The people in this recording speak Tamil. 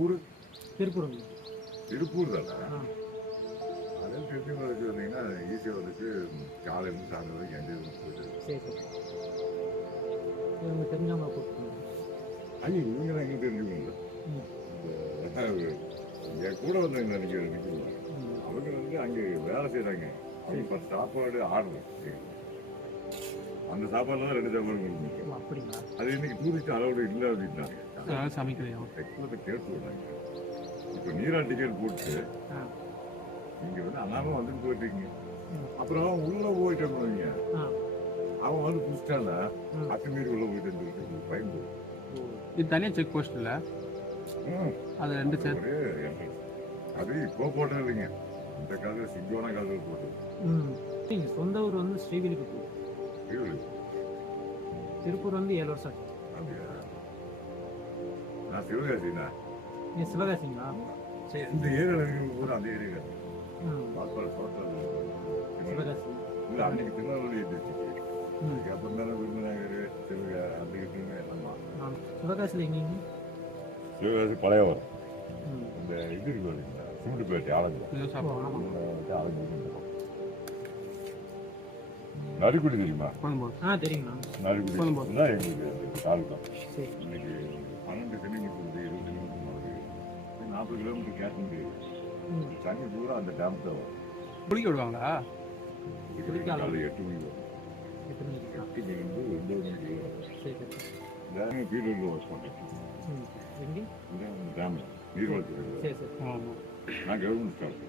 ஊர் திருப்பூர். திருப்பூர் தானே. அதெல்லாம் திருப்பி வச்சு வந்தீங்கன்னா ஈஸியாக வந்துட்டு காலையிலேருந்து சாயந்தரம் வரைக்கும் எந்த இது போயிட்டு. சரி சரி. இவங்க தெரிஞ்சவங்க கூப்பிட்டு. ஐயோ இவங்க தான் எங்களுக்கு தெரிஞ்சுக்கணும். என் கூட வந்தவங்க நினைக்கிறேன். அவங்க வந்து அங்கே வேலை செய்கிறாங்க. அவங்க இப்போ சாப்பாடு ஆர்டர் அந்த சாப்பாடுல தான் 2 சாப்பாடு கொடுக்கணும். அப்படிங்களா? அது இன்னைக்கு டூரிஸ்ட் அளவோட இல்லை அப்படின்னாங்க. சமைக்கிறேன் கேட்டு விடுறாங்க. இப்போ நீரா டிக்கெட் போட்டு நீங்க வந்து அண்ணாம வந்துட்டு போயிட்டீங்க. அப்புறம் உள்ள போயிட்டேன் போவீங்க. அவன் வந்து புடிச்சிட்டானா அத்துமீறி உள்ள போயிட்டு சொல்லிட்டு பயன் போகும். இது தனியாக செக் போஸ்ட் இல்லை, அது 2 சேர்த்து. அது இப்போ போட்டது இல்லைங்க, இந்த காலத்தில் சிங்கோன காலத்தில் போட்டது. சொந்த ஊர் வந்து ஸ்ரீவில்லிபுத்தூர். திருப்பூர் வந்து 7 வருஷம் ஆச்சு. அப்படியா? நான் சிவகாசிண்ணா. நீ சிவகாசிங்களா? சரி, இந்த ஏரியாவில் கூட அந்த ஏரியா சிவகாசி இல்லை. அன்னைக்கு திருநெல்வேலி டிஸ்ட்ரிக்ட். அப்புறம் தானே விருதுநகர் அப்படி எல்லாம். சிவகாசியில் எங்கேங்க? சிவகாசி பழையவர் இந்த இது இருக்கு இல்லைங்களா, சிமெண்ட்பேட்டை ஆலங்குடி. நரிக்குடி தெரியுமா? தெரியுமா? நரிக்குடி தான் எங்களுக்கு தாலுக்கா. இன்னைக்கு 12 கிலோமீட்டர் 20 கிலோமீட்டர் 40 கிலோமீட்டர் கேட்க முடியாது. தண்ணி பூரா அந்த டேம் தான் வரும். குளிக்க விடுவாங்களா? காலையில் 8 மணிக்கு வரும். 8 மணிலேருந்து 9 மணிக்கு வரும். பீரியட்ல ஒர்க் பண்ணுறேன். டேம் நீர்வளத்துறை. நான் கவர்மெண்ட் ஸ்டாஃப்.